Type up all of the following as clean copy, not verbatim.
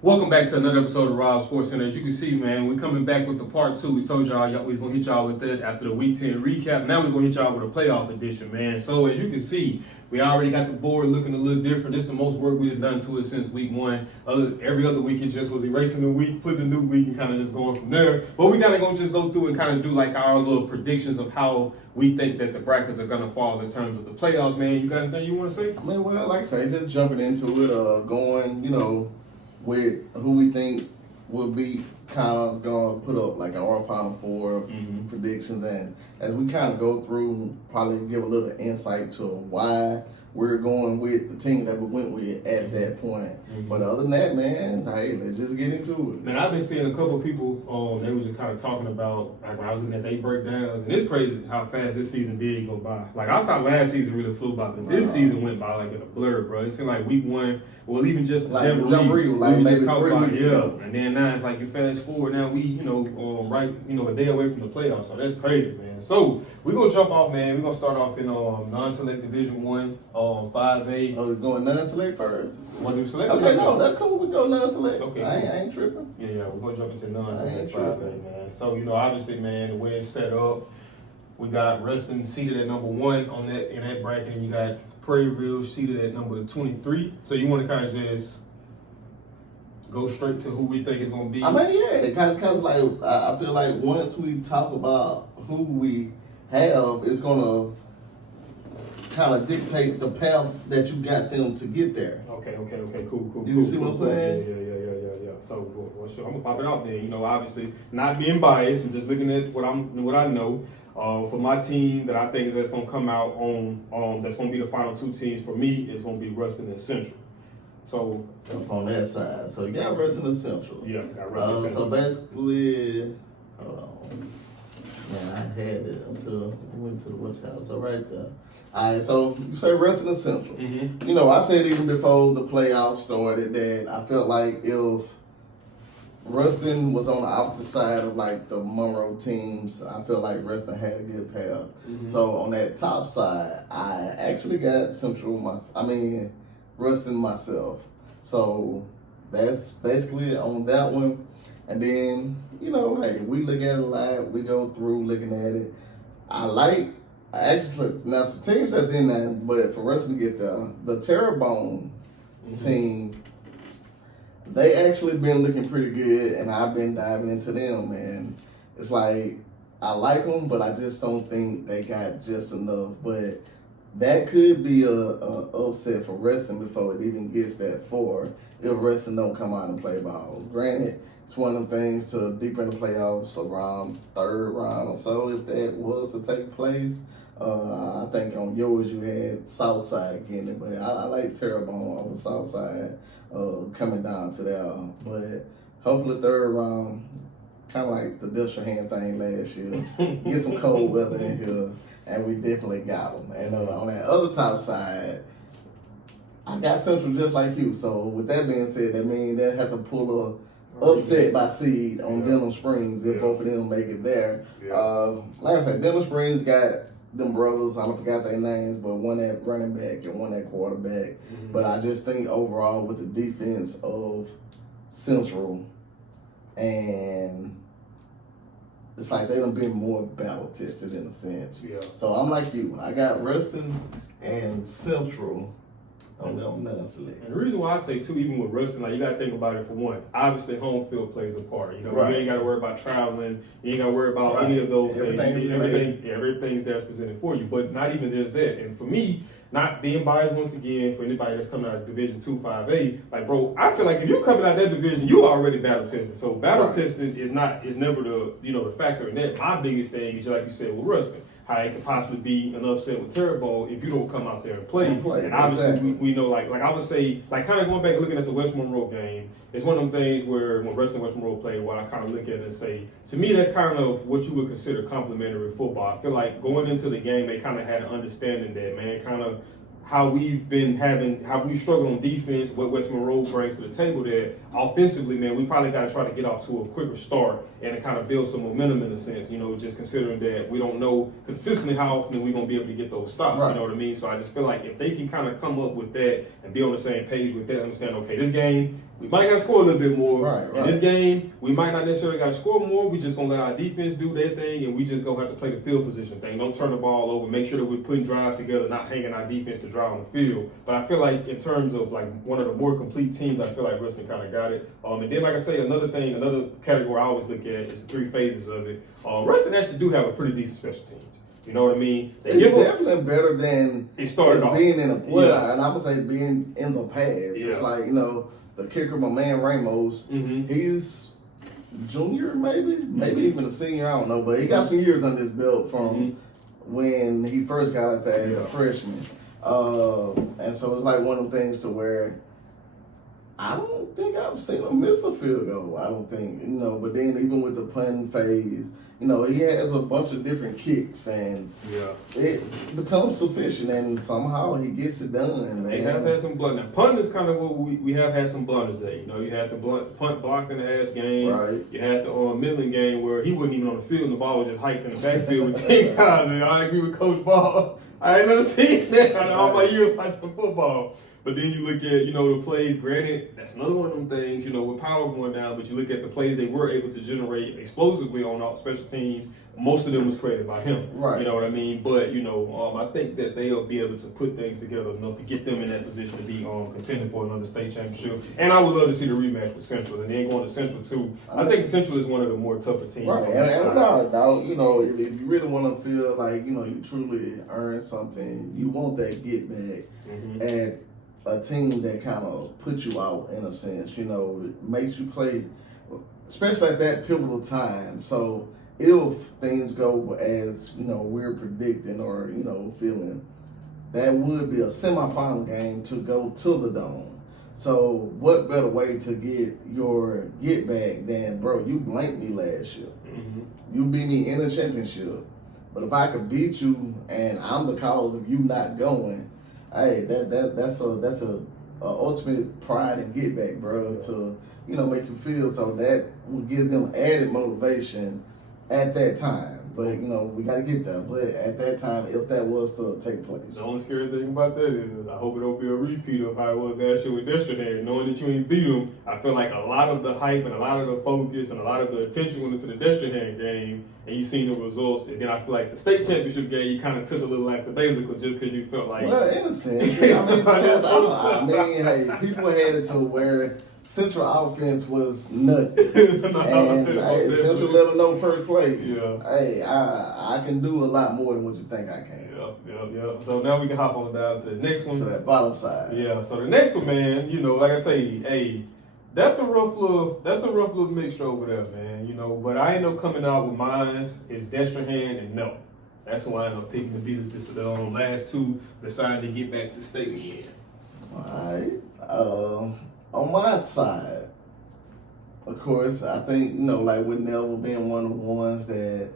Welcome back to another episode of Rob Sports Center. As you can see, man, we're coming back with the part two. We told y'all we was going to hit y'all with that after the Week 10 recap. Now we're going to hit y'all with a playoff edition, man. So as you can see, we already got the board looking a little different. This is the most work we've done to it since Week 1. Every other week it just was erasing the week, putting a new week, and kind of just going from there. But we got to just go through and kind of do like our little predictions of how we think that the brackets are going to fall in terms of the playoffs, man. You got anything you want to say? I mean, well, like I say, just jumping into it, going, with who we think will be kind of going to put up like our Final Four predictions. And as we kind of go through, probably give a little insight to why we're going with the team that we went with at that point. But other than that, man, hey, let's just get into it. Man, I've been seeing a couple of people, they was just kind of talking about, like when I was looking at their breakdowns, and it's crazy how fast this season did go by. Like I thought last season really flew by, but this season went by like in a blur, bro. It seemed like Week 1, well, even just the like Jamboree, like we maybe just talked 3 about weeks it, ago. And then now it's like you fast forward, now we, a day away from the playoffs, so that's crazy, man. So we're gonna jump off, man. We're gonna start off in non-select Division 1, 5A. Oh, we're going non-select first? Want to do select? Okay, no, that's cool. We go non-select. Okay, I ain't tripping. Yeah, we're gonna jump into non-select 5A, man. So obviously, man, the way it's set up, we got Reston seated at number 1 in that bracket, and you got Prairieville seated at number 23. So you want to kind of just go straight to who we think is gonna be? I mean, yeah, cause like I feel like once we talk about who we have, it's gonna kind of dictate the path that you got them to get there. Okay, cool. You see what I'm saying? Yeah. So, well, sure, I'm gonna pop it out there. Obviously, not being biased, I'm just looking at what I know. For my team that I think that's gonna come out on that's gonna be the final 2 teams for me is gonna be Ruston and Central. So up on that side, so you got Ruston and Central. Yeah, got Ruston Central. So basically, hold on. Man, I had it until we went to the watch house. So right there. All right, so you say Ruston and Central. I said even before the playoffs started that I felt like if Ruston was on the opposite side of like the Monroe teams, I feel like Ruston had a good path. So on that top side, I actually got Ruston myself. So that's basically on that one. And then, hey, we look at it a lot. We go through looking at it. Now some teams that's in there, but for Ruston to get the Terrebonne team, they actually been looking pretty good, and I've been diving into them, man. It's like, I like them, but I just don't think they got just enough. But that could be a upset for Reston before it even gets that far if Reston don't come out and play ball. Granted, it's one of them things to deep in the playoffs around 3rd round or so if that was to take place. I think on yours you had Southside getting it, but I like Terrebonne over Southside coming down to there. But hopefully 3rd round, kind of like the Delshahan thing last year, get some cold weather in here. And we definitely got them. And on that other top side, I got Central just like you. So with that being said, that means they'll have to pull a upset by seed on Denham Springs if both of them make it there. Like I said, Denham Springs got them brothers, I forgot their names, but one at running back and one at quarterback. But I just think overall with the defense of Central, and it's like they done been more battle tested in a sense. Yeah. So I'm like you. I got Ruston and Central on them non-select. And the reason why I say too, even with Ruston, like you gotta think about it for one. Obviously, home field plays a part. You ain't gotta worry about traveling. You ain't gotta worry about any of those things. Everything's there presented for you. But not even there's that. And for me, not being biased once again, for anybody that's coming out of Division 2 5A, like bro, I feel like if you're coming out of that division, you already battle tested. So battle testing is never the factor in that. My biggest thing is like you said with Ruston, how it could possibly be an upset with Terrebonne if you don't come out there and play. And obviously we know like I would say, like kind of going back and looking at the West Monroe game, it's one of them things where when Ruston and West Monroe play, where I kind of look at it and say, to me that's kind of what you would consider complementary football. I feel like going into the game, they kind of had an understanding that, man, kind of how we've struggled on defense, what West Monroe brings to the table there. Offensively, man, we probably got to try to get off to a quicker start and to kind of build some momentum in a sense, just considering that we don't know consistently how often we're going to be able to get those stops, you know what I mean? So I just feel like if they can kind of come up with that and be on the same page with that, understand, okay, this game, we might got to score a little bit more. Right. In this game, we might not necessarily got to score more. We just going to let our defense do their thing, and we just going to have to play the field position thing. Don't turn the ball over. Make sure that we're putting drives together, not hanging our defense to drive on the field. But I feel like in terms of like one of the more complete teams, I feel like Wrestling kind of got it. And then, like I say, another category I always look at is the 3 phases of it. Wrestling actually do have a pretty decent special teams. You know what I mean? It's definitely better than it started off. Being in and I would say being in the past. Yeah. It's like, the kicker, my man Ramos, he's junior maybe even a senior, I don't know, but he got some years under his belt from when he first got out there as a freshman. And so it's like one of them things to where I don't think I've seen him miss a field goal. I don't think, but then even with the planning phase, he has a bunch of different kicks and it becomes sufficient and somehow he gets it done. Man. They have had some blunders. Now, punting is kind of what we have had some blunders there. You had the punt blocked in the ass game. Right. You had the Midland game where he wasn't even on the field and the ball was just hiked in the backfield with 10 guys. And I agree with Coach Ball. I ain't never seen that in all my years watching football. But then you look at, the plays, granted, that's another one of them things, with power going down, but you look at the plays they were able to generate explosively on all special teams, most of them was created by him. Right. You know what I mean? But, I think that they'll be able to put things together enough to get them in that position to be contending for another state championship. And I would love to see the rematch with Central, and then going to Central too. I think Central is one of the more tougher teams. Right, and without a doubt, if you really want to feel like, you truly earned something, you want that get back at a team that kind of puts you out in a sense, makes you play, especially at that pivotal time. So if things go as, we're predicting or, feeling, that would be a semifinal game to go to the Dome. So what better way to get your get back than, bro, you blanked me last year. You beat me in a championship. But if I could beat you and I'm the cause of you not going, hey, that's a ultimate pride and get back, bro, to, make you feel. So that will give them added motivation at that time. But, we got to get there. But at that time, if that was to take place. The only scary thing about that is I hope it don't be a repeat of how it was last year with Destrehan. Knowing that you ain't beat them, I feel like a lot of the hype and a lot of the focus and a lot of the attention went into the Destrehan game, and you seen the results. And then I feel like the state championship game, you kind of took a little lackadaisical just because you felt like... Well, in a sense. I mean, hey, people had it to where Central offense was nothing. And hey, Central let them know first play. Yeah. Hey, I can do a lot more than what you think I can. Yep. So now we can hop on down to the next one. To that bottom side. Yeah. So the next one, man, like I say, hey, that's a rough little mixture over there, man. But I end up coming out with mine is Destrehan and no. That's who I end up picking to beat us this last two decided to get back to state again. All right. On my side, of course, I think, like with Neville being one of the ones that,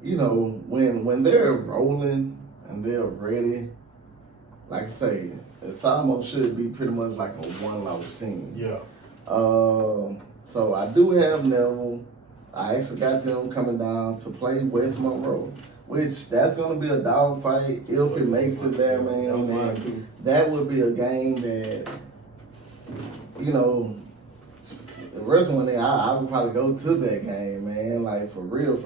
when they're rolling and they're ready, like I say, it's almost should be pretty much like a one-loss team. Yeah. So I do have Neville. I actually got them coming down to play West Monroe, which that's going to be a dogfight if it makes it there, man. That would be a game that, the rest one there, I would probably go to that game, man. Like, for real.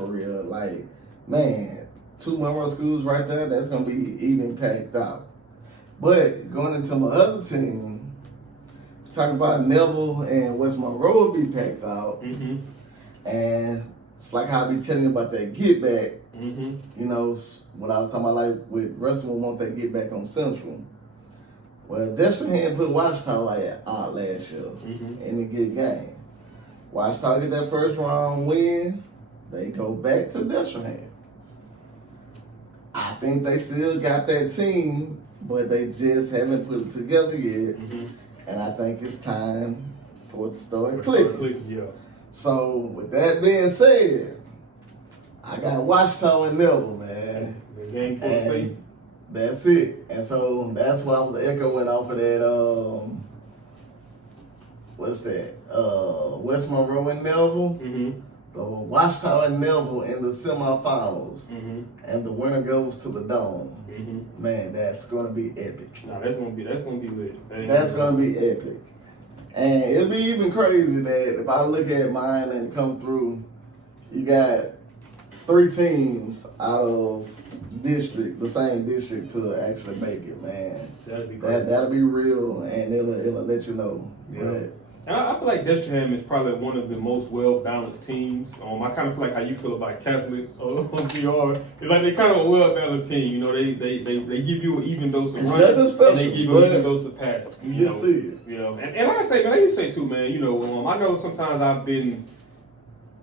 Like, man, 2 Monroe schools right there, that's going to be even packed out. But going into my other team, talking about Neville and West Monroe will be packed out. And it's like how I be telling you about that get back. What I was talking about, like, with wrestling, want that get back on Central. Well, Destrehan put Washita out last year in the good game. Washita get that first round win. They go back to Destrehan. I think they still got that team, but they just haven't put it together yet. And I think it's time for it to start clicking. Yeah. So, with that being said, I got Washita and Neville, man. The game for the state. That's it. And so that's why I was echoing off of that, what's that? West Monroe and Neville. The Washita and Neville in the semifinals. And the winner goes to the Dome. Man, that's gonna be epic. Nah, that's gonna be lit. That's gonna be epic. And it'll be even crazy that if I look at mine and come through, you got 3 teams out of the same district to actually make it, man. That'd be great. That'll be real, and it'll let you know. Yeah. But, and I feel like Destrehan is probably one of the most well-balanced teams. I kind of feel like how you feel about Catholic on PR. It's like they're kind of a well-balanced team. You know, they give you an even dose of running, and they give you an even dose of passing. You know? See it. You know, and like I say, man, I used to say too, man. You know, I know sometimes I've been.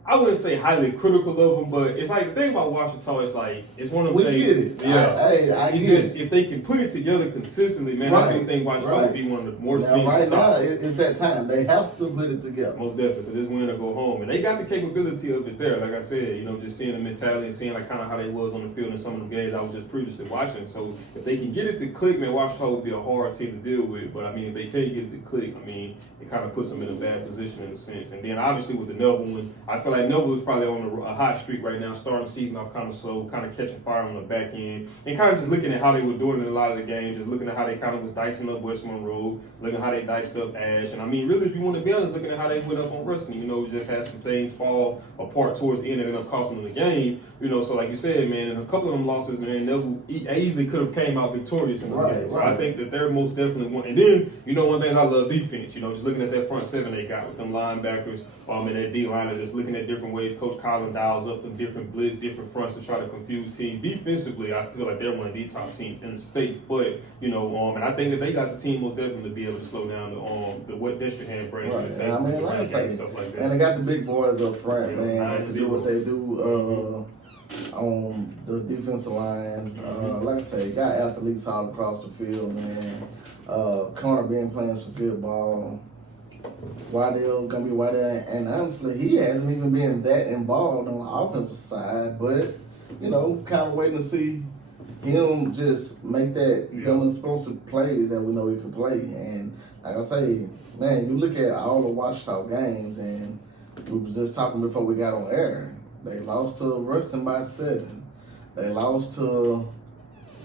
I wouldn't say highly critical of them, but it's like the thing about Washington, it's like it's one of them things. We get it. Yeah, I it's get just it. if they can put it together consistently, man, I do think Washington would be one of the more teams right to stop. now, it's that time. They have to put it together. Most definitely, because it's win or go home, and they got the capability of it there. Like I said, you know, just seeing the mentality and seeing like kind of how they was on the field in some of the games I was just previously watching. So if they can get it to click, man, Washington would be a hard team to deal with. But I mean, if they can get it to click, I mean, it kind of puts them in a bad position in a sense. And then obviously with the Neville one, I feel like Neville is probably on a hot streak right now, starting the season off kind of slow, kind of catching fire on the back end, and kind of just looking at how they were doing in a lot of the games, just looking at how they kind of was dicing up West Monroe, looking at how they diced up Ash, and I mean, really, if you want to be honest, looking at how they went up on Rustin, you know, just had some things fall apart towards the end and ended up costing them the game, you know, so like you said, man, a couple of them losses, man, Neville easily could have came out victorious in those games, so I think that they're most definitely one, and then, you know, one thing I love defense, you know, just looking at that front seven they got with them linebackers, and that D-liner, just looking at different ways Coach Collin dials up them different blitz, different fronts to try to confuse teams. Defensively, I feel like they're one of the top teams in the state. But you know, and I think that they got the team most definitely to be able to slow down the what Destrehan brings to the table. I mean, like I say, stuff like that. And they got the big boys up front, man. They can do what they do on the defensive line. Like I say, got athletes all across the field, man. Connor been playing some good ball. Waddell gonna be Waddell, and honestly, he hasn't even been that involved on the offensive side. But you know, kind of waiting to see him just make that them explosive plays that we know he can play. And like I say, man, you look at all the Washington games, and we was just talking before we got on air. They lost to Rustin by 7. They lost to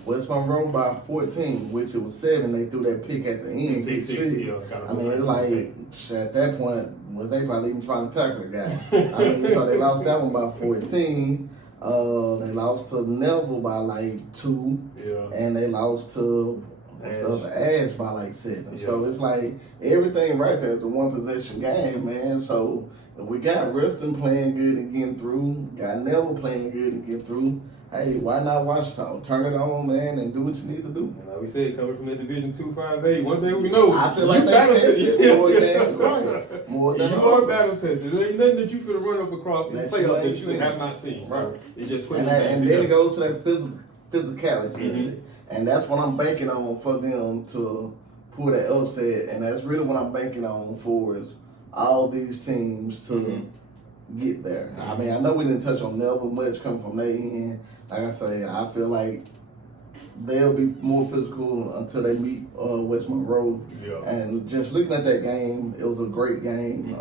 West Monroe by 14, which it was 7. They threw that pick at the end, pick 6. I mean, it's like at that point, was they probably even trying to tackle the guy? I mean, so they lost that one by 14. They lost to Neville by like 2, and they lost to Ash by like 7. So it's like everything right there is a 1-possession game, man. So if we got Rustin playing good and getting through, got Neville playing good and getting through, hey, why not Washington? Turn it on, man, and do what you need to do. And like we said, coming from the Division 2-5A, one thing we know, I feel like they tested more than right. More than you are battle tested. There ain't nothing that you could run up across in the playoff that you have not seen. So it's just putting and then it goes to that physicality. And that's what I'm banking on for them to pull that upset. And that's really what I'm banking on for is all these teams to get there. I mean, I know we didn't touch on Neville much coming from their end. Like I say, I feel like they'll be more physical until they meet West Monroe. And just looking at that game, it was a great game.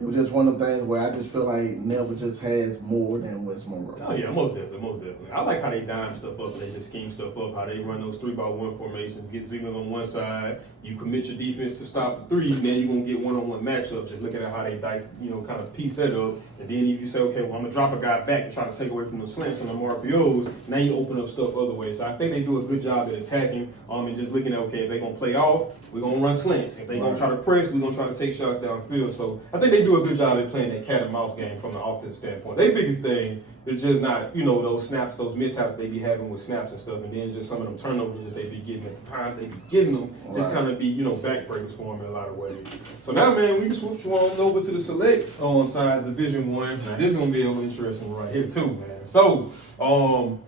It was just one of the things where I just feel like Neville just has more than West Monroe. Oh yeah, most definitely. I like how they dime stuff up and they just scheme stuff up, how they run those 3-by-1 formations, get Ziegler on one side, you commit your defense to stop the 3, then you're going to get one-on-one matchups, just looking at how they dice, you know, kind of piece that up, and then if you say, okay, well, I'm going to drop a guy back and try to take away from the slants and the RPOs, now you open up stuff other ways. So I think they do a good job at attacking, and just looking at, okay, if they're going to play off, we're going to run slants. If they're going to try to press, we're going to try to take shots downfield. So I think they do a good job at playing that cat and mouse game from the offense standpoint. Their biggest thing is just not, you know, those snaps, those mishaps they be having with snaps and stuff, and then just some of them turnovers that they be getting at the times they be getting them, just kind of be, you know, backbreakers for them in a lot of ways. So now, man, we can switch you on over to the select side, Division 1. Now, this is going to be a little interesting right here too, man. So,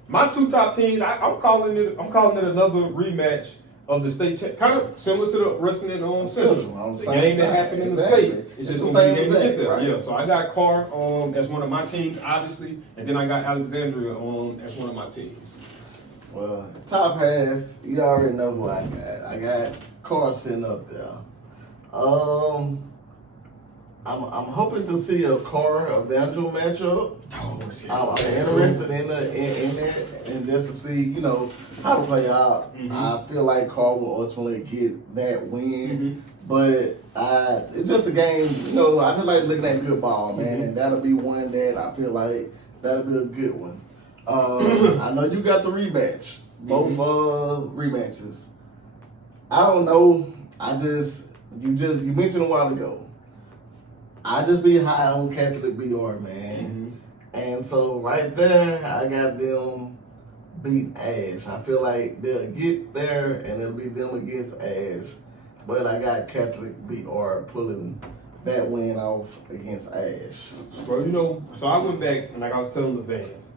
my 2 top teams, I'm calling it another rematch of the state, kind of similar to the wrestling on Central. The game that happened in the state. It's just going to be the game to get there. Yeah, so I got Carr as one of my teams, obviously, and then I got Alexandria as one of my teams. Well, top half, you already know who I got. I got Carr sitting up there. I'm hoping to see a Carr Evangel matchup. I'm interested in that, and just to see, you know, how to play out. I feel like Carr will ultimately get that win. But it's just a game, you know, I just like looking at good ball, man, and that'll be one that I feel like that'll be a good one. I know you got the rematch, both rematches. I don't know. You mentioned a while ago. I just be high on Catholic BR, man. And so right there, I got them beat Ash. I feel like they'll get there and it'll be them against Ash. But I got Catholic BR pulling that win off against Ash. Bro, you know, so I went back and like I was telling the fans.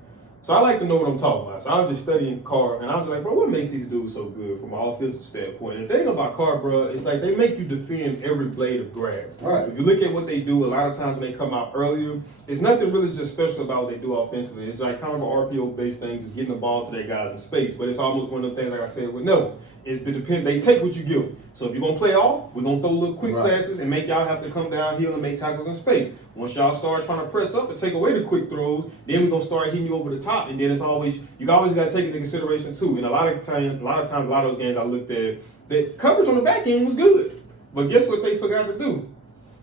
So I like to know what I'm talking about. So I was just studying Carr, and I was like, bro, what makes these dudes so good from an offensive standpoint? And the thing about Carr, bro, it's like they make you defend every blade of grass. Right. If you look at what they do, a lot of times when they come out earlier, it's nothing really just special about what they do offensively. It's like kind of an RPO-based thing, just getting the ball to their guys in space. But it's almost one of the things, like I said, with Neville. They take what you give them. So if you're going to play off, we're going to throw little quick passes and make y'all have to come downhill and make tackles in space. Once y'all start trying to press up and take away the quick throws, then we're going to start hitting you over the top. And then it's always, you always got to take into consideration too. And a lot of times, a lot of those games I looked at, the coverage on the back end was good. But guess what they forgot to do?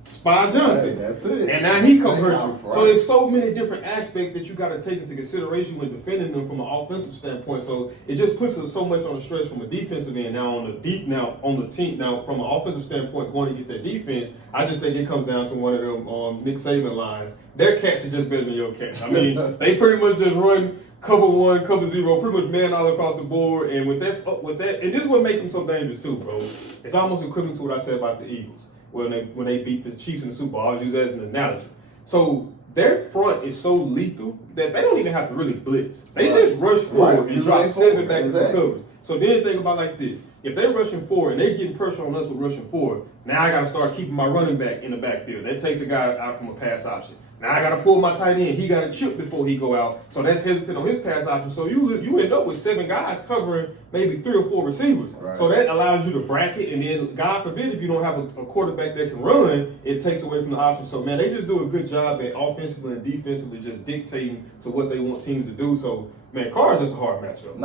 Spy Johnson. That's it. And now he come hurt you. Right. So there's so many different aspects that you got to take into consideration when defending them from an offensive standpoint. So it just puts us so much on the stress from a defensive end. Now on the team from an offensive standpoint going against that defense, I just think it comes down to one of them Nick Saban lines. Their catch is just better than your catch. I mean, they pretty much just run cover 1, cover 0, pretty much man all across the board. And with that, and this is what makes them so dangerous too, bro. It's almost equivalent to what I said about the Eagles. When they beat the Chiefs in the Super Bowl. I'll use that as an analogy. So their front is so lethal that they don't even have to really blitz. They just rush forward and drop 7 back into coverage. So then think about like this. If they're rushing forward and they're getting pressure on us with rushing forward, now I got to start keeping my running back in the backfield. That takes a guy out from a pass option. Now I got to pull my tight end. He got to chip before he go out. So that's hesitant on his pass option. So you end up with 7 guys covering maybe 3 or 4 receivers. Right. So that allows you to bracket. And then, God forbid, if you don't have a quarterback that can run, it takes away from the option. So, man, they just do a good job at offensively and defensively just dictating to what they want teams to do. So, man, Carr is just a hard matchup.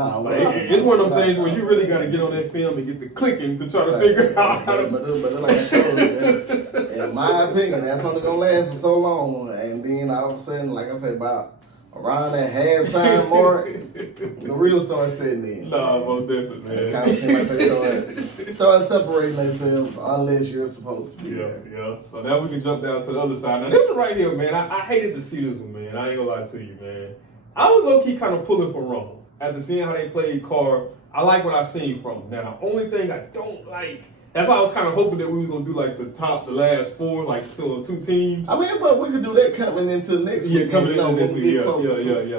It's one of them things where you really got to get on that film and get the clicking to try to figure out how to. But like I told you, in my opinion, that's only going to last for so long. And then all of a sudden, like I said, about around that halftime mark, the real start setting in. Nah, most definitely, man. It kind of seems like they start separating themselves unless you're supposed to be there. Yeah. So now we can jump down to the other side. Now, this one right here, man, I hated to see this one, man. I ain't going to lie to you, man. I was low-key kind of pulling for Romo. After seeing how they played Carr, I like what I seen from him. Now, the only thing I don't like, that's why I was kind of hoping that we was going to do like the last 4, like 2 teams. I mean, but we could do that coming into next week. Yeah, coming into next week, yeah.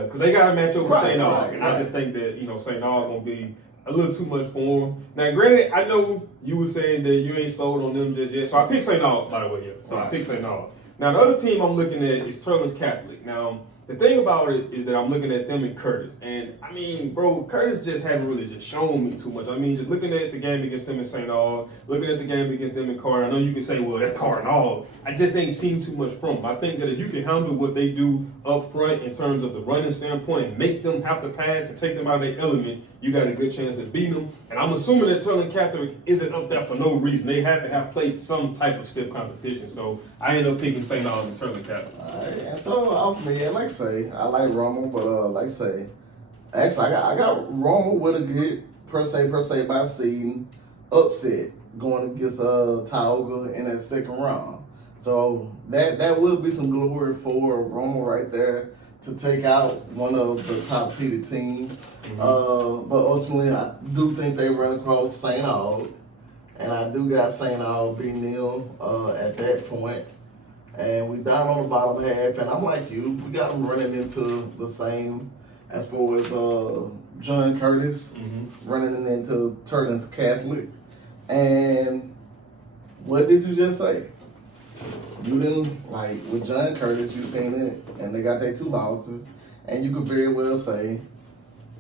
Because they got a matchup with St. Aug, and I just think that, St. Aug going to be a little too much for him. Now, granted, I know you were saying that you ain't sold on them just yet, so I picked St. Aug, by the way, I picked St. Aug. Now, the other team I'm looking at is Turner's Catholic. Now, the thing about it is that I'm looking at them and Curtis. And, I mean, bro, Curtis just haven't really just shown me too much. I mean, just looking at the game against them in St. Aug, looking at the game against them in Carr, I know you can say, well, that's Carr and all. I just ain't seen too much from them. I think that if you can handle what they do up front in terms of the running standpoint and make them have to pass and take them out of their element, you got a good chance of beating them. And I'm assuming that Turner Catholic isn't up there for no reason. They have to have played some type of stiff competition. So I end up picking St. Aug and Turner Catholic. All right, and so, like I say, I like Romo, but like I say, actually, I got Romo with a good per se by seeding upset going against Tioga in that second round. So that will be some glory for Romo right there to take out one of the top seeded teams. But ultimately, I do think they run across St. Aug, and I do got St. Aug beating them at that point. And we down on the bottom half, and I'm like you, we got them running into the same as far as John Curtis running into Turner's Catholic. And what did you just say? You didn't, like, with John Curtis, you seen it, and they got their 2 losses, and you could very well say,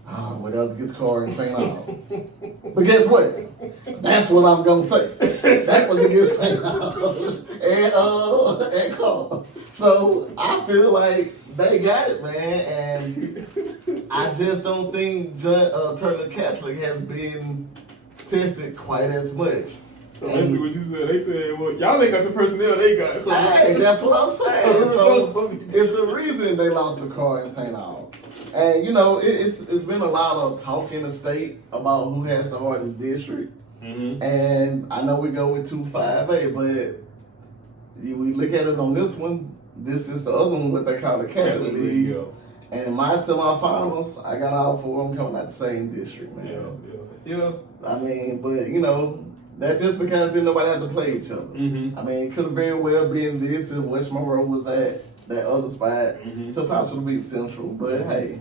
what else gets Carr and St. Aug? But guess what? That's what I'm going to say. That's what gets St. Aug and Carr. So I feel like they got it, man, and I just don't think Turner Catholic has been tested quite as much So basically what you said, they said, well, y'all ain't got the personnel they got. So hey, that's what I'm saying. So it's the reason they lost the car in St. Aug. And you know, it's been a lot of talk in the state about who has the hardest district. Mm-hmm. And I know we go with 2-5A, but we look at it on this one. This is the other one, what they call the Catholic League. Yeah. And my semifinals, I got all four of them coming out the same district, man. Yeah. I mean, but you know, that's just because didn't nobody have to play each other. Mm-hmm. I mean, it could have very well been this if West Monroe was at that other spot to possibly beat Central. But hey,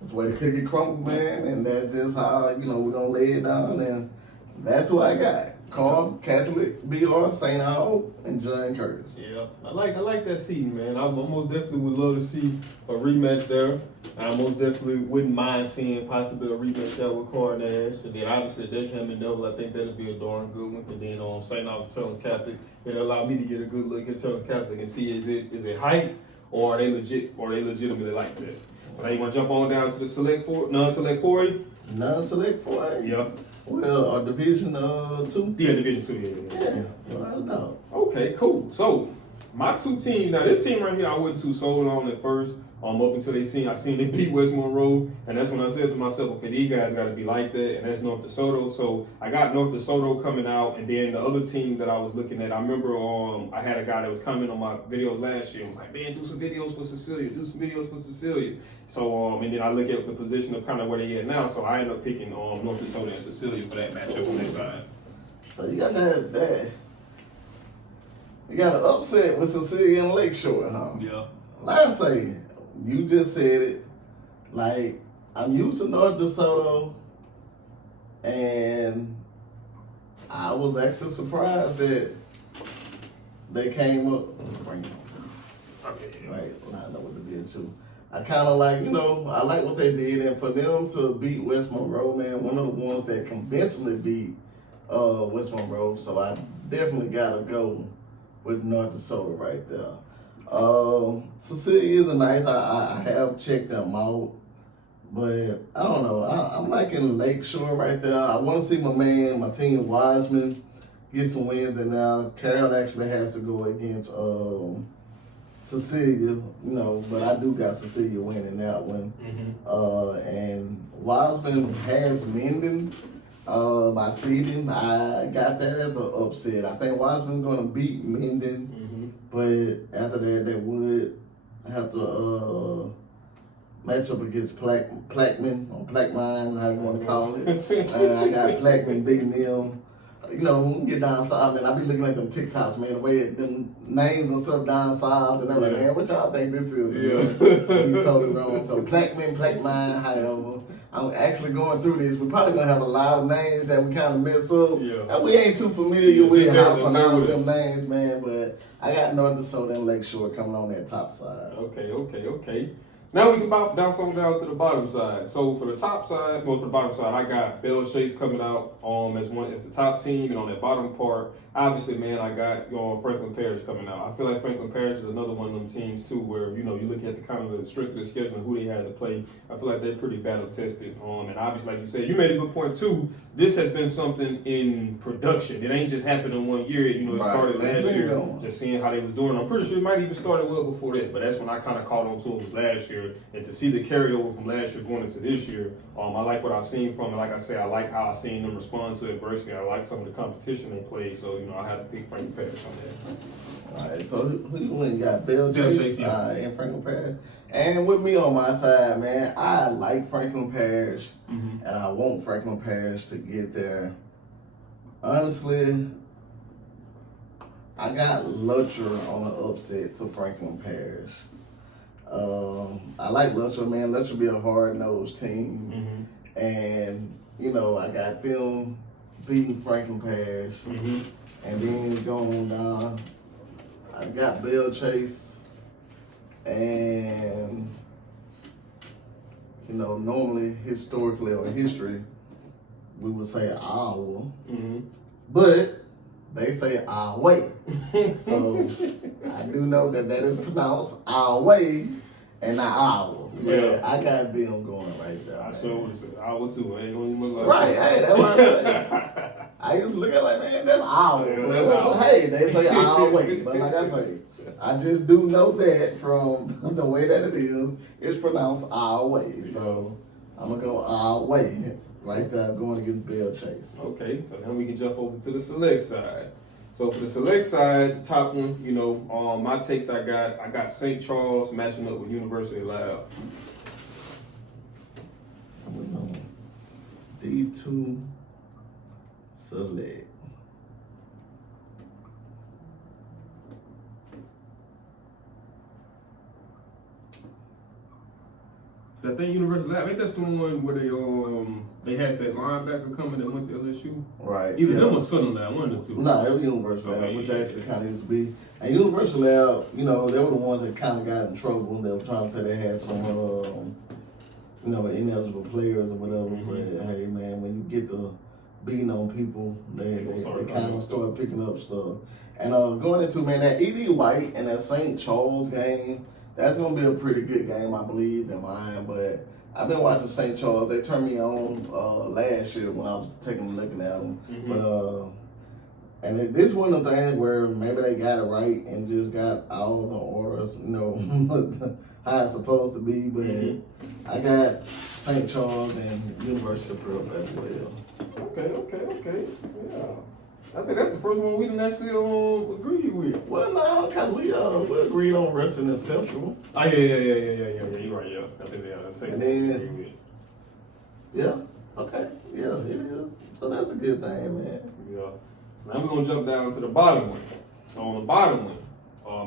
that's where the cookie crumbled, man. And that's just how, you know, we're going to lay it down. And that's who I got. Carl, Catholic, BR, St. Aug, and John Curtis. Yeah, I like that season, man. I most definitely would love to see a rematch there. I most definitely wouldn't mind seeing possibly a rematch there with Carl Nash. And then obviously Desham and Neville, I think that'd be a darn good one. And then St. Aug, Turner's Catholic, it'll allow me to get a good look at Turner's Catholic and see is it hype or are they legitimately like that. So now you want to jump on down to the non-select 4A? Non-select 4A? Yeah. Well, Division 2? Yeah, Division 2, Yeah, well, I don't know. Okay, cool. So, my two teams, now this team right here, I wasn't too sold on at first, up until I seen they beat West Monroe, and that's when I said to myself, okay, these guys got to be like that, and that's North DeSoto. So, I got North DeSoto coming out, and then the other team that I was looking at, I remember I had a guy that was commenting on my videos last year, and was like, man, do some videos for Cecilia. So, and then I look at the position of kind of where they at now, so I ended up picking North DeSoto and Cecilia for that matchup on that side. So you got that. You got an upset with Cecilia and Lakeshore, huh? Yeah. Like I say, you just said it. Like, I'm used to North DeSoto, and I was actually surprised that they came up. Okay. Right, I know what to do too. I kind of like, you know, I like what they did, and for them to beat West Monroe, man, one of the ones that convincingly beat West Monroe, so I definitely gotta go with North DeSoto right there. Cecilia is a nice. I have checked them out, but I don't know. I'm liking Lakeshore right there. I want to see my team Wiseman get some wins, and now Carol actually has to go against Cecilia, you know, but I do got Cecilia winning that one. And Wiseman has Minden by seeding. I got that as an upset. I think Wiseman's going to beat Minden, but after that, they would have to match up against Plaquemine, or Plaquemine, how you want to call it. I got Plaquemine beating them. You know, when we get down south, man, I be looking at them TikToks, man, the way them names and stuff down south, and they're like, man, what y'all think this is? Yeah. You totally wrong. So Plaquemine, however, I'm actually going through this. We're probably going to have a lot of names that we kind of mess up. Yeah. We ain't too familiar with how to pronounce them names, man, but I got North DeSoto and Lakeshore coming on that top side. Okay. Now we can bounce on down to the bottom side. So for the top side, for the bottom side, I got Bell Chase coming out as the top team, and on that bottom part, obviously, man, I got Franklin Parish coming out. I feel like Franklin Parish is another one of them teams too, where you look at the kind of the strength of the schedule and who they had to play. I feel like they're pretty battle tested. And obviously, like you said, you made a good point too. This has been something in production. It ain't just happened in 1 year. It started last year. Just seeing how they was doing. I'm pretty sure it might even started well before that, but that's when I kind of caught on to it was last year. And to see the carryover from last year going into this year, I like what I've seen from it. Like I said, I like how I've seen them respond to adversity. I like some of the competition they played. So, I have to pick Franklin Parish on that. All right, so who you win? You got Bell Chase and Franklin Parish. And with me on my side, man, I like Franklin Parish, and I want Franklin Parish to get there. Honestly, I got Lutcher on an upset to Franklin Parish. I like Lutcher, man. Lutcher be a hard-nosed team. And, I got them beating Franklin Parish. And then going down, I got Bell Chase. And, normally, historically, or history, we would say Iowa. But they say our way. So I do know that is pronounced our way and not Iowa. Yeah, I got them going right there. I sure would have said Iowa too. I ain't gonna even look like right, hey, that's what I say. I used to look at it like, man, that's our way. That's Hey, they say our way. But like I say, I just do know that from the way that it is, it's pronounced our way. So I'm going to go our way right there going against Bell Chase. Okay, so now we can jump over to the select side. So for the select side, top one, you know, my takes I got St. Charles matching up with University of Loud. D2 select. I think University of Loud, I think that's the one where they had that linebacker coming that went to LSU. Right. Either them or Southern Loud, one of the two. No, it was University of Loud, which actually kind of used to be. And University of Loud, you know, they were the ones that kind of got in trouble. They were trying to say they had some, you know, ineligible players or whatever. But hey, man, when you get the beating on people, they kind of start picking up stuff. And going into, man, that E.D. White and that St. Charles game, that's going to be a pretty good game, I believe, in mine. But I've been watching St. Charles. They turned me on last year when I was taking a look at them. But and this one of the things where maybe they got it right and just got all the orders, you know, how it's supposed to be. But I got St. Charles and University of Pearl as well. Okay. Yeah. I think that's the first one we didn't actually agree with. Well, no, because we agreed on Western and Central. Oh, yeah. You're right, yeah. I think that's the second one we agree with. Yeah, okay. Yeah, it is. So that's a good thing, man. Yeah. So now we're going to jump down to the bottom one. So on the bottom one,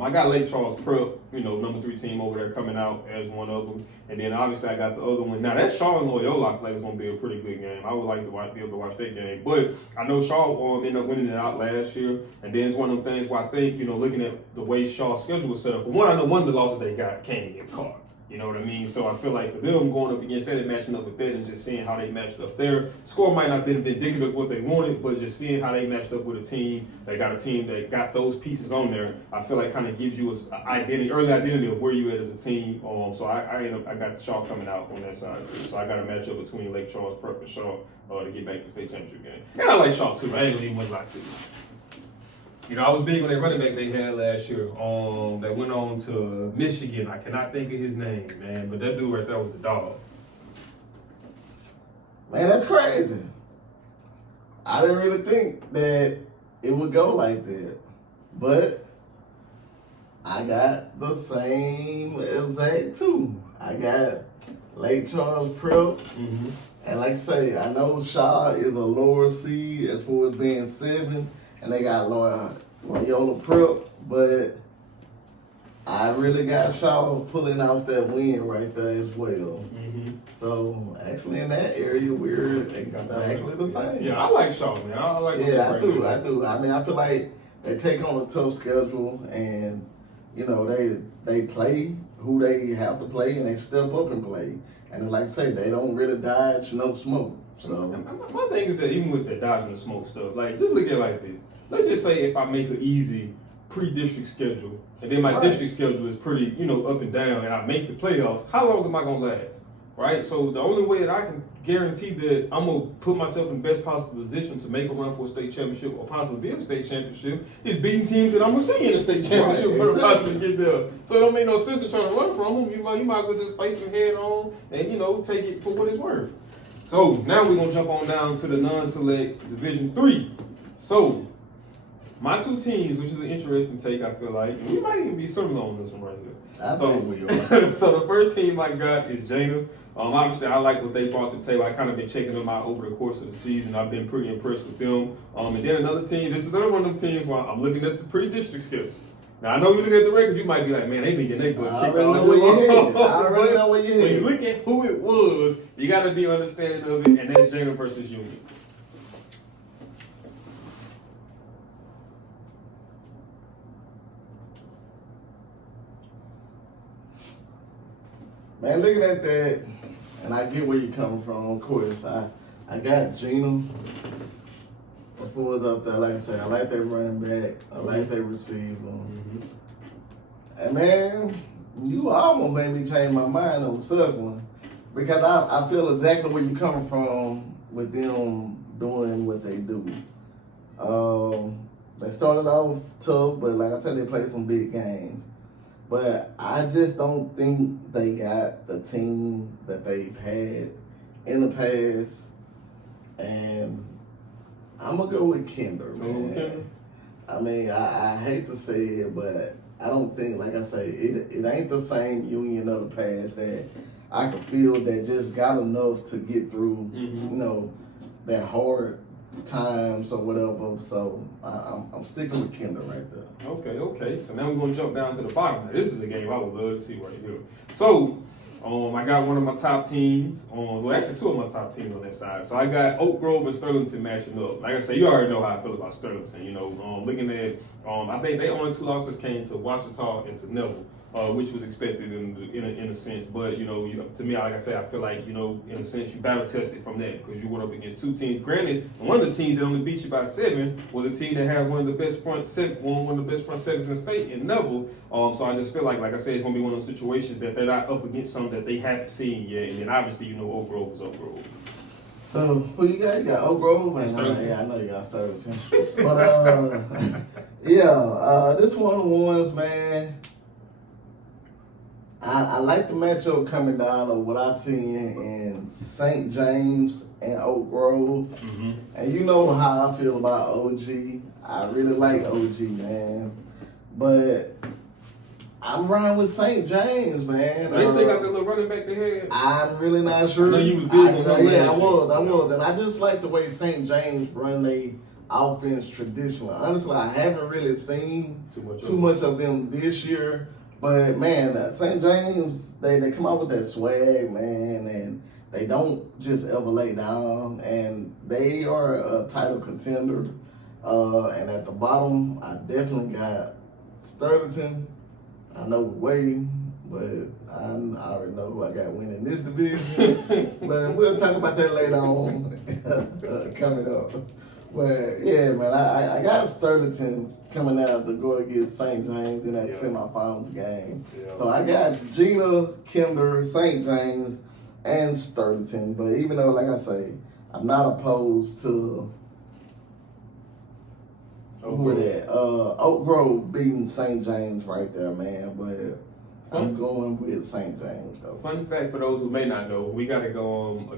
I got Lake Charles Prep, you know, number 3 team over there coming out as one of them. And then obviously I got the other one. Now that Shaw and Loyola, I feel like it's going to be a pretty good game. I would like to be able to watch that game. But I know Shaw ended up winning it out last year. And then it's one of them things where I think, you know, looking at the way Shaw's schedule was set up, one, I know one of the losses they got came get caught. You know what I mean? So I feel like for them going up against that and matching up with that and just seeing how they matched up there, score might not have been indicative of what they wanted, but just seeing how they matched up with a team, they got a team that got those pieces on there, I feel like kind of gives you an early identity of where you at as a team. So I got Shaw coming out on that side too. So I got a matchup between Lake Charles Prep and Shaw to get back to the state championship game. And I like Shaw too. I ain't gonna even lie to you. You know, I was big on that running back they had last year that went on to Michigan. I cannot think of his name, man, but that dude right there was a dog. Man, that's crazy. I didn't really think that it would go like that. But I got the same exact two. I got Lake Charles Prep. And like I say, I know Shaw is a lower seed as far as being 7. And they got Loyola Prep, but I really got Shaw pulling off that win right there as well. So actually, in that area, we're exactly the same. Yeah, I like Shaw, man. I like. Yeah, I do. I mean, I feel like they take on a tough schedule, and you know they play who they have to play, and they step up and play. And like I say, they don't really dodge no smoke. So my thing is that even with the dodging the smoke stuff, like just look at it like this. Let's just say if I make an easy pre-district schedule, and then my district schedule is pretty, you know, up and down, and I make the playoffs, how long am I gonna last? Right? So the only way that I can guarantee that I'm gonna put myself in the best possible position to make a run for a state championship or possibly be a state championship is beating teams that I'm gonna see in a state championship to possibly get there. So it don't make no sense to try to run from them. You might as well just face them head on and, you know, take it for what it's worth. So now we're gonna jump on down to the non-select Division 3. So my 2 teams, which is an interesting take, I feel like, and we might even be similar on this one right here. So the first team I got is Jada. Obviously, I like what they brought to the table. I kind of been checking them out over the course of the season. I've been pretty impressed with them. And then another team, this is another one of them teams where I'm looking at the pre-district schedule. Now, I know you look at the record, you might be like, man, they been getting their butt kicked all the way. I already know where you're When you look at who it was, you got to be understanding of it, and that's Jada versus Union. Man, looking at that, and I get where you're coming from, of course. I got Gina before it's up there. Like I said, I like that running back. I like that receiver. And man, you almost made me change my mind on the second one because I feel exactly where you're coming from with them doing what they do. They started off tough, but like I said, they played some big games. But I just don't think they got the team that they've had in the past. And I'm going to go with Kinder, man. Okay. I mean, I hate to say it, but I don't think, like I say, it ain't the same Union of the past that I can feel that just got enough to get through, that hard times or whatever. So I'm sticking with Kinder right there. Okay. So now we're gonna jump down to the bottom. Now, this is a game I would love to see right here. So, I got one of my top teams. Well, actually, two of my top teams on that side. So I got Oak Grove and Sterlington matching up. Like I said, you already know how I feel about Sterlington. Looking at, I think they only 2 losses came to Ouachita and to Neville. Which was expected in a sense, but to me, like I said, I feel like in a sense you battle tested from that because you went up against 2 teams. Granted, one of the teams that only beat you by 7 was a team that had one of the best front sevens in the state in Neville. So I just feel like I said, it's gonna be one of those situations that they're not up against something that they haven't seen yet, and then obviously Oak Grove is Oak Grove. So who you got? You got Oak Grove and Sterlington. I know you got Sterlington. But this one of the ones, man. I like the matchup coming down of what I seen in St. James and Oak Grove. Mm-hmm. And you know how I feel about OG. I really like OG, man. But I'm riding with St. James, man. They still got that little running back they had. I'm really not sure. I know you was big on that. Yeah, I was. And I just like the way St. James run their offense traditionally. Honestly, I haven't really seen too much of them this year. But man, St. James, they come out with that swag, man, and they don't just ever lay down, and they are a title contender. And at the bottom, I definitely got Sterlington. I know we're waiting, but I already know who I got winning this division. But we'll talk about that later on coming up. But yeah, man, I got Sterlington coming out to go against St. James in that semifinals game. Yeah. So I got Gina, Kinder, St. James, and Sterlington. But even though, like I say, I'm not opposed to Oak Grove beating St. James right there, man. But I'm going with St. James, though. Fun fact for those who may not know, we got a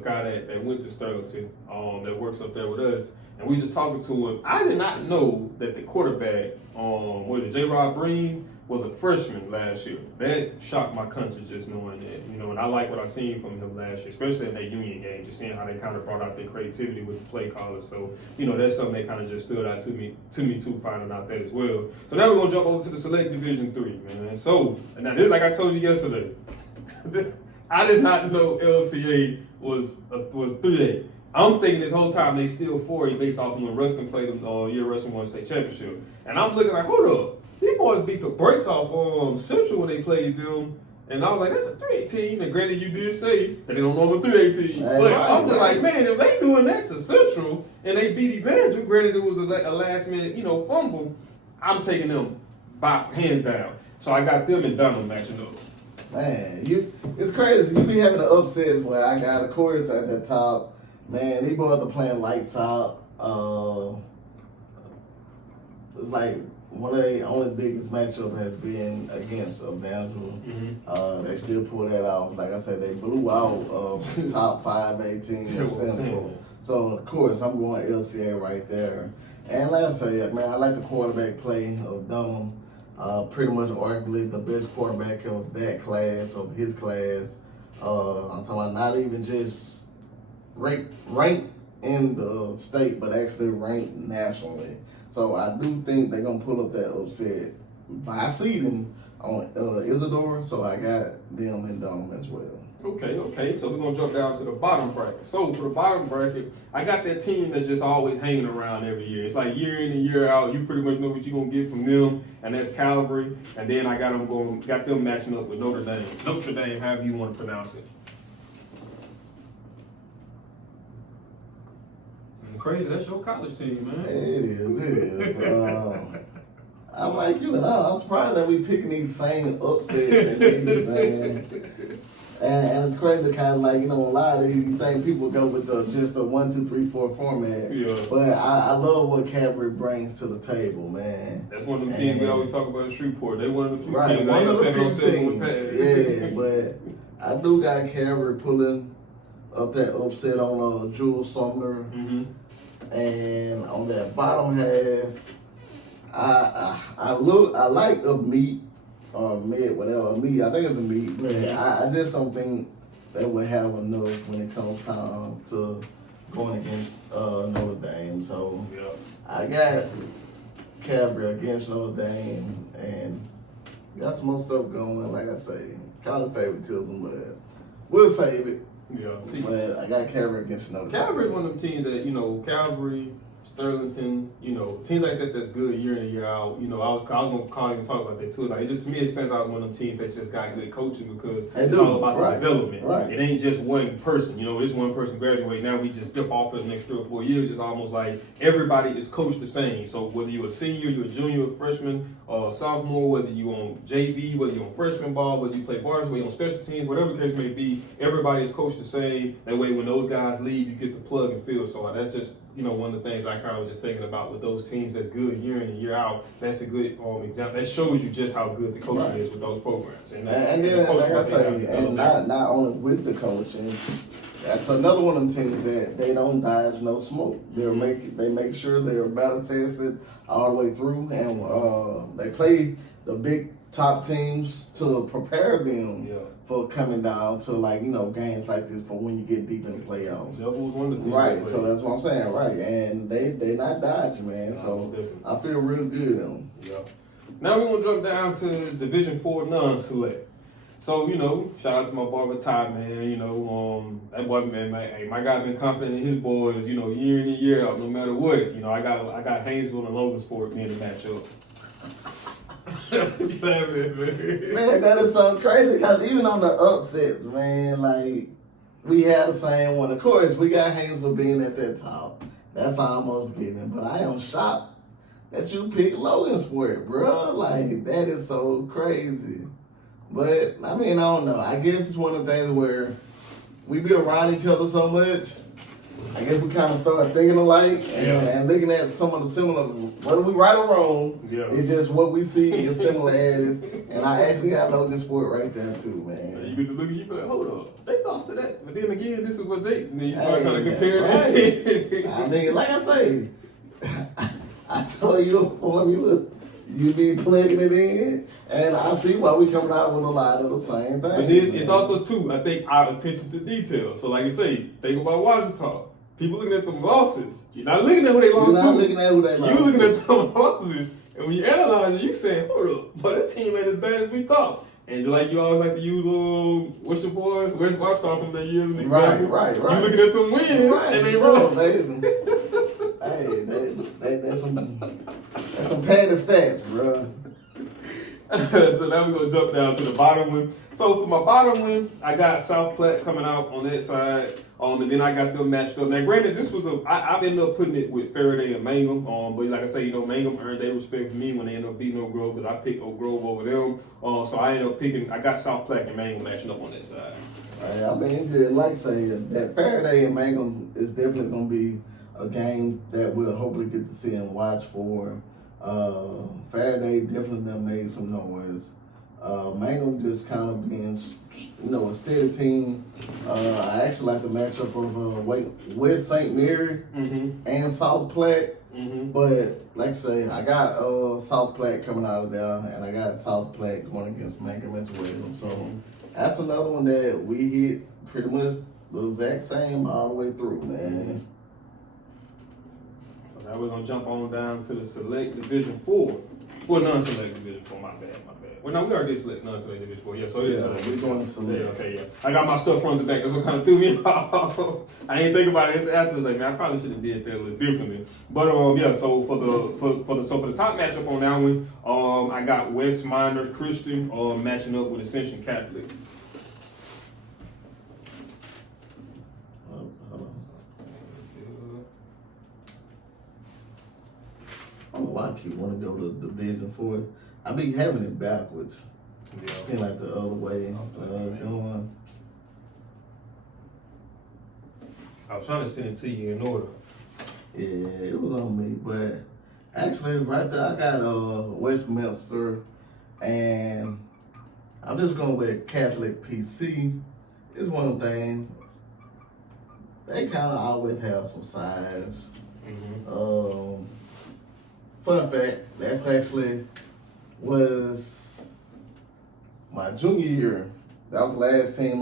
guy that went to Sterlington that works up there with us. And we just talking to him. I did not know that the quarterback, J-Rod Breen, was a freshman last year. That shocked my conscience just knowing that. And I like what I seen from him last year, especially in that Union game, just seeing how they kind of brought out their creativity with the play callers. So, that's something that kind of just stood out to me too, finding out that as well. So now we're gonna jump over to the Select Division 3, man. So, and now this, like I told you yesterday, I did not know LCA was 3A. I'm thinking this whole time they still 4A based off of when Ruskin played them year Ruskin won state championship. And I'm looking like, hold up, these boys beat the brakes off Central when they played them. And I was like, that's a 3A team. And granted, you did say that they don't know a 3A team. But I'm like, man, if they doing that to Central and they beat Evangel, granted it was a last minute, fumble, I'm taking them hands down. So I got them and Dunham matching up. Man, it's crazy. You be having the upsets where I got, of course, at the top. Man, these boys are playing lights out. It's like one of their only biggest matchup has been against Evangel. Mm-hmm. They still pull that off. Like I said, they blew out top 5A team in Central. So, of course, I'm going LCA right there. And like I said, man, I like the quarterback play of Dunham. Pretty much arguably the best quarterback of that class, of his class. I'm talking about not even just ranked in the state, but actually ranked nationally. So I do think they're going to pull up that upset by seeding on Isidore, so I got them and Dunham as well. Okay. So we're going to jump down to the bottom bracket. So for the bottom bracket, I got that team that's just always hanging around every year. It's like year in and year out. You pretty much know what you're going to get from them, and that's Calvary. And then I got them matching up with Notre Dame, however you want to pronounce it. Crazy, that's your college team, man. It is. I'm like, I'm surprised that we picking these same upsets and these, man. And it's crazy, kind of like, you know, a lot of you think people go with just the 1, 2, 3, 4 format. Yeah. But I love what Cavalry brings to the table, man. That's one of them teams we always talk about in Shreveport. They one of the few teams one that of the few 7-on-7 teams. with Yeah, but I do got Cavalry pulling up that upset on Jules Sumner. Mm-hmm. And on that bottom half, I like a meat or mid, whatever, meat. I think it's a meat, but I just don't think they would have enough when it comes time to going against Notre Dame. So I got Cavalry against Notre Dame, and got some more stuff going. Like I say, kind of favoritism, but we'll save it. Yeah. But I got Cavalry against Notre Dame. Cavalry is one of them teams that, you know, Cavalry, Sterlington, you know, teams like that that's good year in and year out. You know, I was gonna call you and talk about that too. Like, it just, to me, it stands out as one of them teams that just got good coaching because it's all about the development. Right. It ain't just one person. You know, this one person graduate. Now we just dip off for the next 3 or 4 years. It's almost like everybody is coached the same. So whether you're a senior, you're a junior, a freshman, or sophomore, whether you on JV, whether you're on freshman ball, whether you play varsity, whether you're on special teams, whatever the case may be, everybody is coached the same. That way, when those guys leave, you get the plug and fill. So that's just, you know, one of the things I kind of was just thinking about with those teams that's good year in and year out. That's a good example. That shows you just how good the coaching is with those programs. And then, like I say, and not only with the coaching, that's another one of them teams that they don't dodge no smoke. They make sure they are battle tested all the way through, and they play the big top teams to prepare them for coming down to, like, you know, games like this for when you get deep in the playoffs. Devils one of the teams. Right, so that's what I'm saying, right. And they not dodging, man. So I feel real good in them. Yeah. Now we're gonna jump down to Division 4 non-select. So, you know, shout out to my barber Ty, man. You know, that boy, man, my guy been confident in his boys, you know, year in and year out, no matter what. You know, I got Haynesville and Logansport being the matchup. Man, that is so crazy because even on the upsets, man, like, we had the same one. Of course, we got Haynesville being at that top. That's almost given. But I am shocked that you picked Logansport, bro. Like, that is so crazy. But, I mean, I don't know. I guess it's one of the things where we be around each other so much. I guess we kind of start thinking alike and looking at some of the similar, whether we right or wrong, it's just what we see in similarities. And I actually got Logansport right there too, man. You get to look at you and be like, hold up, they lost to that. But then again, this is what they, and then you start kind of comparing. Right. I mean, like I say, I told you a formula, you be plugging it in. And I see why we coming out with a lot of the same things. But then it's also, too, I think, our attention to detail. So, like you say, think about Washington. People looking at them losses. You're not looking at who they lost to. You're not looking at who they lost to. You're looking at them losses. And when you analyze it, you saying, hold up, but this team ain't as bad as we thought. And just like you always like to use, what's your boys? Where's Washington from their years? Right. You looking at them wins, and they really. That's some padded stats, bro. So now we're going to jump down to the bottom one. So for my bottom one, I got South Platte coming out on that side. And then I got them matched up. Now, granted, this was I've ended up putting it with Faraday and Mangum. But like I say, you know, Mangum earned their respect from me when they ended up beating Oak Grove because I picked Oak Grove over them. So I ended up I got South Platte and Mangum matching up on that side. I mean, like I say, that Faraday and Mangum is definitely going to be a game that we'll hopefully get to see and watch for. Faraday definitely done made some noise. Mangum just kind of being, you know, a steady team. I actually like the matchup of West St. Mary and South Platte. But like I say, I got South Platte coming out of there, and I got South Platte going against Mangum as well. So that's another one that we hit pretty much the exact same all the way through, man. Now we're going to jump on down to the Select Division 4. Well, non-Select Division 4, my bad. Well, no, we already did Select non-Select Division 4. Yeah, so it is Select. We're going to Select. Yeah, okay, yeah. I got my stuff front to back. That's what kind of threw me off. I ain't think about it. It's afterwards, like, man, I probably should have did that a little differently. But, yeah, so for the top matchup on that one, I got West Minor Christian matching up with Ascension Catholic. I don't know why I keep wanting to go to Division 4. I be having it backwards. Yeah. Seem like the other way going. I was trying to send it to you in order. Yeah, it was on me, but actually right there I got Westminster, and I'm just going with Catholic PC. It's one of the things. They kind of always have some sides. Fun fact, that's actually was my junior year. That was the last team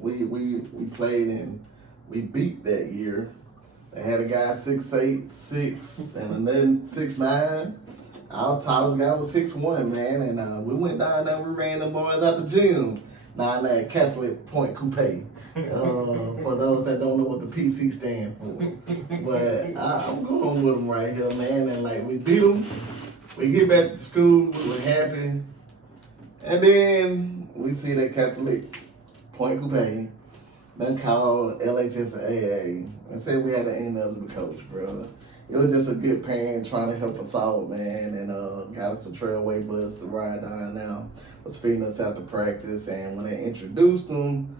we played and we beat that year. They had a guy 6'8", 6, and another 6'9". Our tallest guy was 6'1", man, and we went down there. We ran them boys out the gym down there at Catholic Point Coupe. For those that don't know what the PC stand for, but I'm going with them right here, man. And like we beat them, we get back to school, we were happy, and then we see that Catholic Point Coupe then called lhsaa and said we had to end up with the coach, bro. It was just a good parent trying to help us out, man, and got us the trailway bus to ride down now. Was feeding us after practice, and when they introduced him,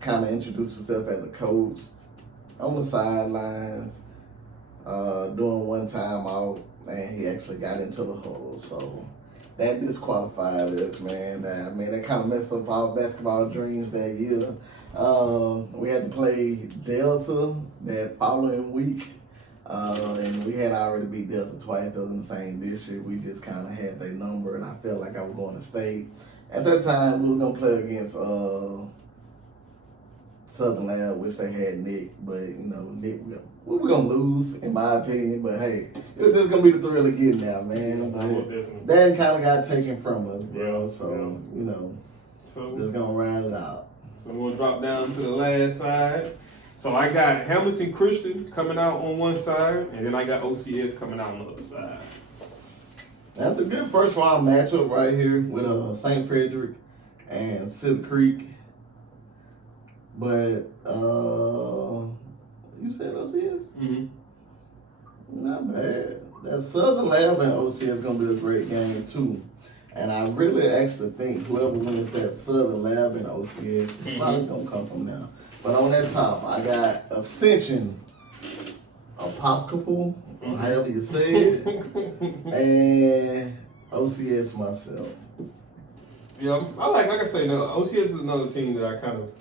kind of introduced himself as a coach on the sidelines, doing one time out, and he actually got into the hole. So that disqualified us, man. That kind of messed up our basketball dreams that year. We had to play Delta that following week, and we had already beat Delta twice. Those in the same district. We just kind of had their number, and I felt like I was going to state. At that time, we were gonna play against Southern Lab, which they had Nick, but Nick, we were gonna lose, in my opinion. But hey, it was just gonna be the thrill of getting out, man. But that kind of got taken from us, bro. So just gonna ride it out. So we're gonna drop down to the last side. So I got Hamilton Christian coming out on one side, and then I got OCS coming out on the other side. That's a good first round matchup right here with St. Frederick and Cedar Creek. But you said OCS? Mm-hmm. Not bad. That Southern Lab and OCS gonna be a great game too. And I really actually think whoever wins that Southern Lab and OCS is probably gonna come from now. But on that top, I got Ascension, Episcopal, however you say it, and OCS myself. Yeah, like I say, OCS is another team that I kind of,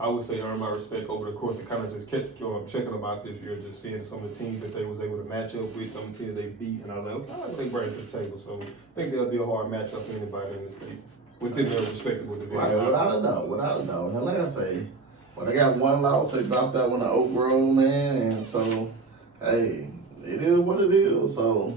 I would say earned my respect over the course of kind of just kept checking them out this year, just seeing some of the teams that they was able to match up with, some of the teams they beat, and I was like, okay, I like what they bring to the table. So I think that'll be a hard matchup for anybody in the state within their respective division. Right, without a doubt. Now, like I say, they got one loss, they dropped that one to Oak Grove, man, and so, hey, it is what it is. So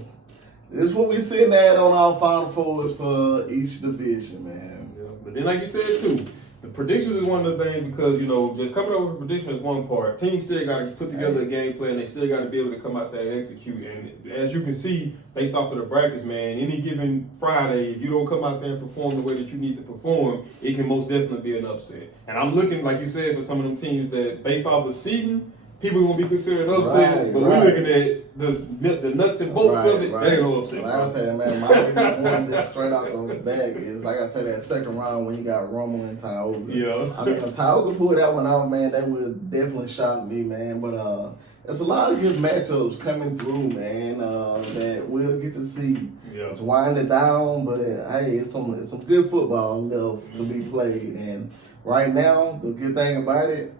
this is what we sitting at on our Final Fours for each division, man. Yeah, but then like you said too, the predictions is one of the things because, just coming over the prediction is one part. Teams still got to put together a game plan. They still got to be able to come out there and execute. And as you can see, based off of the brackets, man, any given Friday, if you don't come out there and perform the way that you need to perform, it can most definitely be an upset. And I'm looking, like you said, for some of them teams that, based off of seeding, people are going to be considered upset, but we're looking at the nuts and bolts of it. They ain't no upset. Like I said, man, my favorite one just straight out the bag is, like I said, that second round when you got Romo and Tioga. Yeah. If Tioga pulled that one off, man, that would definitely shock me, man. But there's a lot of good matchups coming through, man, that we'll get to see. Yeah. It's winding down, but hey, it's some good football left to be played. And right now, the good thing about it,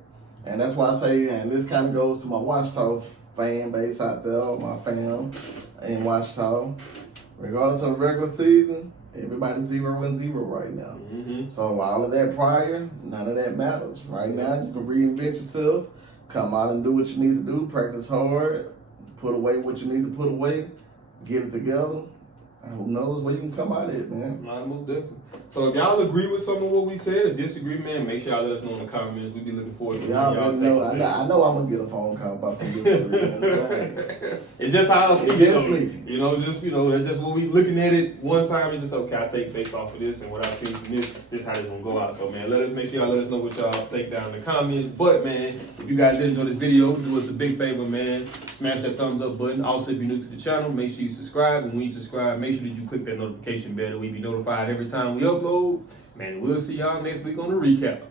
and that's why I say, and this kind of goes to my Washita fan base out there, my fam in Washita. Regardless of the regular season, everybody's 0-0 right now. Mm-hmm. So all of that prior, none of that matters. Right now, you can reinvent yourself, come out and do what you need to do, practice hard, put away what you need to put away, get it together. And who knows where you can come out of it, man. Most definitely. So if y'all agree with some of what we said or disagree, man, make sure y'all let us know in the comments. We'll be looking forward to y'all know. I know I'm gonna get a phone call about some disagreement. It's just how it's just me. That's just what we looking at it one time. It's just okay. I think based off of this and what I've seen from this is how it's gonna go out. So man, make sure y'all let us know what y'all think down in the comments. But man, if you guys did enjoy this video, do us a big favor, man. Smash that thumbs up button. Also, if you're new to the channel, make sure you subscribe. And when you subscribe, make sure that you click that notification bell that we be notified every time we upload. Man, we'll see y'all next week on the recap.